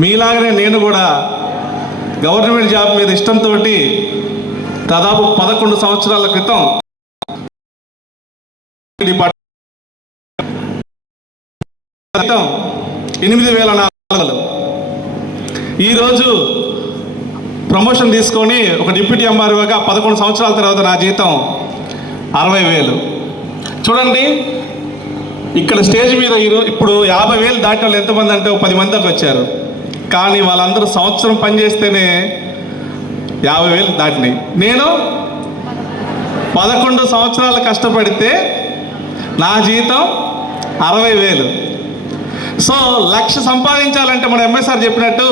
మీలాగనే నేను కూడా government job మీద ఇష్టంతో దాదాపు 11 సంవత్సరాల క్రితం 8,400 ఈరోజు ప్రమోషన్ తీసుకొని ఒక డిప్యూటీ ఎంఆర్ఓగా 11 సంవత్సరాల తర్వాత నా జీతం 60,000. చూడండి, ఇక్కడ స్టేజ్ మీద ఇప్పుడు 50,000 దాటిన వాళ్ళు ఎంతమంది అంటే 10 మంది దాకా వచ్చారు. కానీ వాళ్ళందరూ సంవత్సరం పనిచేస్తేనే 50,000 దాటినాయి. నేను 11 సంవత్సరాలు కష్టపడితే నా జీతం 60,000. సో 1,00,000 సంపాదించాలంటే మన ఎంఎస్ఆర్ చెప్పినట్టు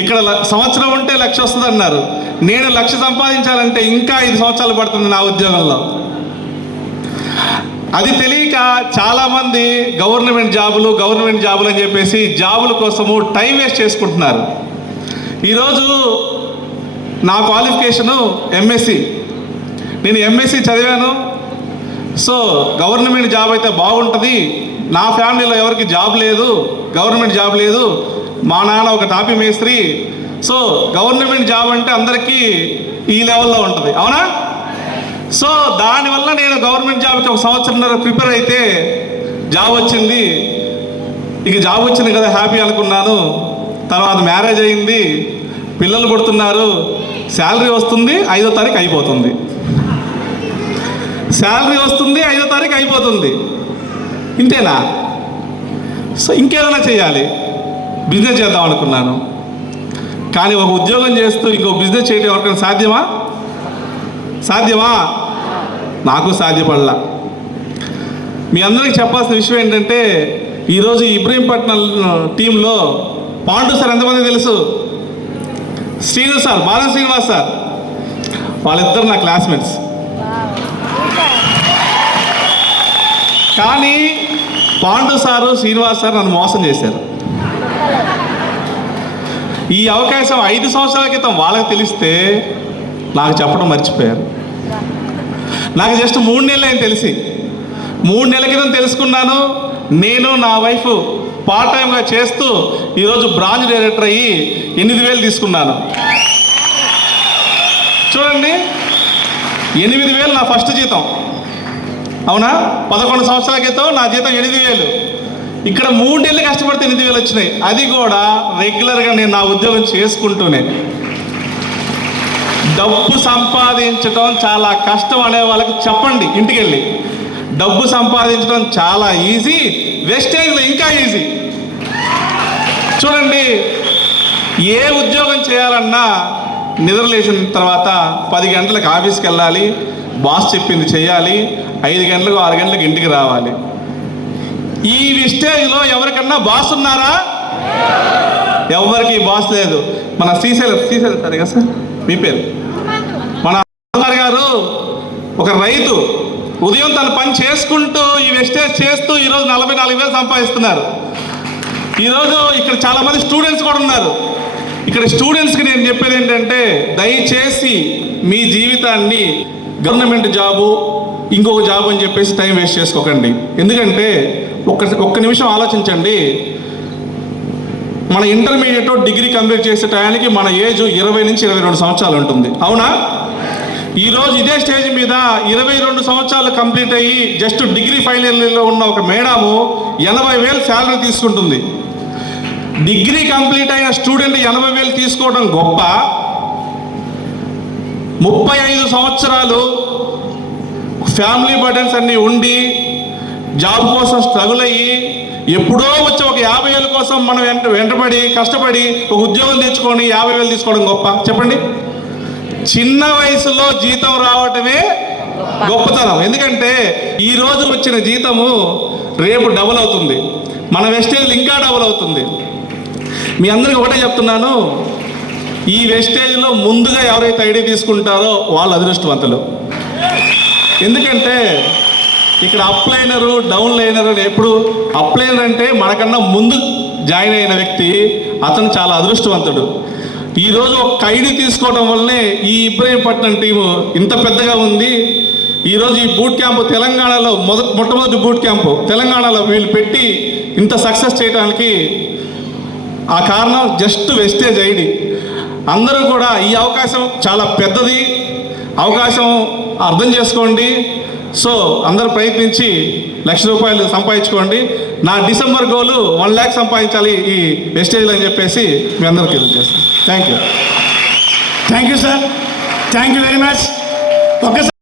ఇక్కడ సంవత్సరం ఉంటే 1,00,000 వస్తుంది అన్నారు. నేను 1,00,000 సంపాదించాలంటే ఇంకా 5 సంవత్సరాలు పడుతుంది నా ఉద్యోగంలో. అది తెలియక చాలామంది గవర్నమెంట్ జాబులు అని చెప్పేసి జాబుల కోసము టైం వేస్ట్ చేసుకుంటున్నారు. ఈరోజు నా క్వాలిఫికేషను ఎంఎస్సి. నేను ఎంఎస్సి చదివాను. సో గవర్నమెంట్ జాబ్ అయితే బాగుంటుంది. నా ఫ్యామిలీలో ఎవరికి జాబ్ లేదు, గవర్నమెంట్ జాబ్ లేదు. మా నాన్న ఒక టాపీ మేస్త్రి. సో గవర్నమెంట్ జాబ్ అంటే అందరికీ ఈ లెవెల్లో ఉంటుంది, అవునా? సో దానివల్ల నేను గవర్నమెంట్ జాబ్కి 1 సంవత్సరంన్నర ప్రిపేర్ అయితే జాబ్ వచ్చింది. ఇక జాబ్ వచ్చింది కదా హ్యాపీ అనుకున్నాను. తర్వాత మ్యారేజ్ అయింది, పిల్లలు పుడుతున్నారు, శాలరీ వస్తుంది, 5వ తారీఖు అయిపోతుంది. శాలరీ వస్తుంది, 5వ తారీఖు అయిపోతుంది. ఇంతేనా? సో ఇంకేదైనా చేయాలి, బిజినెస్ చేద్దాం అనుకున్నాను. కానీ ఒక ఉద్యోగం చేస్తూ ఇంకో బిజినెస్ చేయడం ఎవరికైనా సాధ్యమా? నాకు సాధ్యపడలా. మీ అందరికీ చెప్పాల్సిన విషయం ఏంటంటే ఈరోజు ఇబ్రహీంపట్నం టీంలో పాండు సార్ ఎంతమంది తెలుసు? శ్రీను సార్, బాల శ్రీనివాస్ సార్, వాళ్ళిద్దరు నా క్లాస్మేట్స్. కానీ పాండు సారు, శ్రీనివాస్ సార్ నన్ను మోసం చేశారు. ఈ అవకాశం 5 సంవత్సరాల క్రితం వాళ్ళకి తెలిస్తే నాకు చెప్పడం మర్చిపోయారు. నాకు జస్ట్ 3 నెలలు అని తెలిసి 3 నెలల క్రితం తెలుసుకున్నాను. నేను నా వైఫ్ పార్ట్ టైంగా చేస్తూ ఈరోజు బ్రాంచ్ డైరెక్టర్ అయ్యి 8,000 తీసుకున్నాను. చూడండి, 8,000 నా ఫస్ట్ జీతం, అవునా? 11 సంవత్సరాల క్రితం నా జీతం 8,000. ఇక్కడ 3 నెలలు కష్టపడితే 8,000 వచ్చినాయి. అది కూడా రెగ్యులర్గా నేను నా ఉద్యోగం చేసుకుంటూనే. డబ్బు సంపాదించడం చాలా కష్టం అనే వాళ్ళకి చెప్పండి ఇంటికి వెళ్ళి. డబ్బు సంపాదించడం చాలా ఈజీ, వెస్టేజ్లో ఇంకా ఈజీ. చూడండి, ఏ ఉద్యోగం చేయాలన్నా నిద్రలేసిన తర్వాత 10 గంటలకు ఆఫీస్కి వెళ్ళాలి, బాస్ చెప్పింది చేయాలి, 5 గంటలకు 6 గంటలకు ఇంటికి రావాలి. ఈ విస్టేజ్లో ఎవరికన్నా బాస్ ఉన్నారా? ఎవరికి బాస్ లేదు. మన శ్రీశైలం సరే కదా సార్, మీ పేరు? మన గారు ఒక రైతు, ఉదయం తన పని చేసుకుంటూ ఈ వెస్టేజ్ చేస్తూ ఈరోజు 44,000 సంపాదిస్తున్నారు. ఈరోజు ఇక్కడ చాలామంది స్టూడెంట్స్ కూడా ఉన్నారు. ఇక్కడ స్టూడెంట్స్కి నేను చెప్పేది ఏంటంటే దయచేసి మీ జీవితాన్ని గవర్నమెంట్ జాబు, ఇంకొక జాబ్ అని చెప్పేసి టైం వేస్ట్ చేసుకోకండి. ఎందుకంటే ఒక్క నిమిషం ఆలోచించండి. మన ఇంటర్మీడియట్ డిగ్రీ కంప్లీట్ చేసే టయానికి మన ఏజ్ 20 నుంచి 22 సంవత్సరాలు ఉంటుంది, అవునా? ఈరోజు ఇదే స్టేజ్ మీద 22 సంవత్సరాలు కంప్లీట్ అయ్యి జస్ట్ డిగ్రీ ఫైనల్ ఇయర్లో ఉన్న ఒక మేడము 80,000 శాలరీ తీసుకుంటుంది. డిగ్రీ కంప్లీట్ అయిన స్టూడెంట్ 80,000 తీసుకోవడం గొప్ప. 35 సంవత్సరాలు ఫ్యామిలీ బర్డెన్స్ అన్నీ ఉండి జాబ్ కోసం స్ట్రగుల్ అయ్యి ఎప్పుడో వచ్చే ఒక 50,000 కోసం మనం వెంటబడి కష్టపడి ఒక ఉద్యోగం తెచ్చుకొని 50,000 తీసుకోవడం గొప్ప? చెప్పండి. చిన్న వయసులో జీతం రావటమే గొప్పతనం. ఎందుకంటే ఈ రోజు వచ్చిన జీతము రేపు డబుల్ అవుతుంది, మన వెస్టేజ్ ఇంకా డబుల్ అవుతుంది. మీ అందరికీ ఒకటే చెప్తున్నాను, ఈ వెస్టేజ్లో ముందుగా ఎవరైతే ఐడి తీసుకుంటారో వాళ్ళు అదృష్టవంతులు. ఎందుకంటే ఇక్కడ అప్లైనరు, డౌన్ లైనరు, ఎప్పుడు అప్లైనర్ అంటే మనకన్నా ముందు జాయిన్ అయిన వ్యక్తి, అతను చాలా అదృష్టవంతుడు. ఈరోజు ఒక ఐడి తీసుకోవడం వల్లనే ఈ ఇబ్రహీంపట్నం టీము ఇంత పెద్దగా ఉంది. ఈరోజు ఈ బూట్ క్యాంపు తెలంగాణలో మొట్టమొదటి బూట్ క్యాంపు తెలంగాణలో వీళ్ళు పెట్టి ఇంత సక్సెస్ చేయడానికి ఆ కారణం జస్ట్ వెస్టేజ్ ఐడి. అందరూ కూడా ఈ అవకాశం చాలా పెద్దది, అవకాశం అర్థం చేసుకోండి. సో అందరూ ప్రయత్నించి ₹1,00,000 సంపాదించుకోండి. నా డిసెంబర్ గోలు 1 lakh సంపాదించాలి ఈ వెస్టేజ్లో అని చెప్పేసి మీ అందరికీ తెలియజేస్తాను. Thank you sir, thank you very much. ఒకసారి